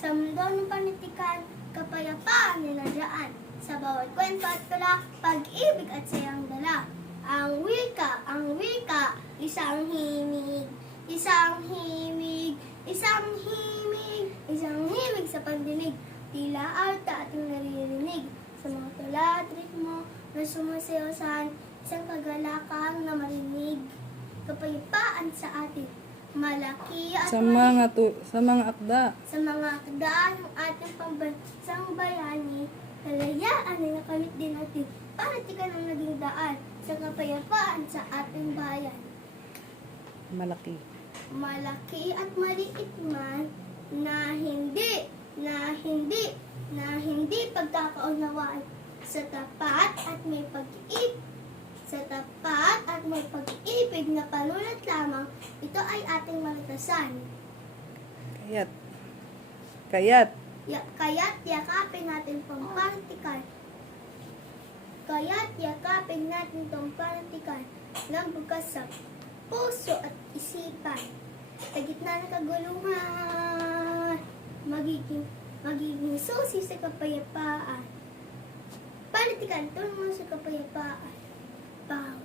Sa mundo ng panitikan, kapayapaan niladaan. Sa bawat kwento at tula, pag-ibig at sayang dala. Ang wika, isang himig, isang himig, isang himig, isang himig sa pandinig. Tila arta ating naririnig sa mga tula at ritmo na sumasayaw-san, isang kagalakan na marinig. Kapayapaan sa atin, malaki at Sa mga akda. sa mga akdaan ng ating pambansang bayani, kalayaan ay nakamit din natin. Panitikan ang naging daan sa kapayapaan sa ating bayan. Malaki. Malaki at maliit man na hindi pagkakaunawaan sa tapat at may pag-ibig na panulat lamang, ito ay ating malitasan. Kaya't Kaya't yakapin natin tong panitikan. Kaya't yakapin natin tong panitikan ng bukas sa puso at isipan. Sa gitna ng kaguluhan, magiging susi sa kapayapaan. Panitikan, tulong mo sa kapayapaan. Bang!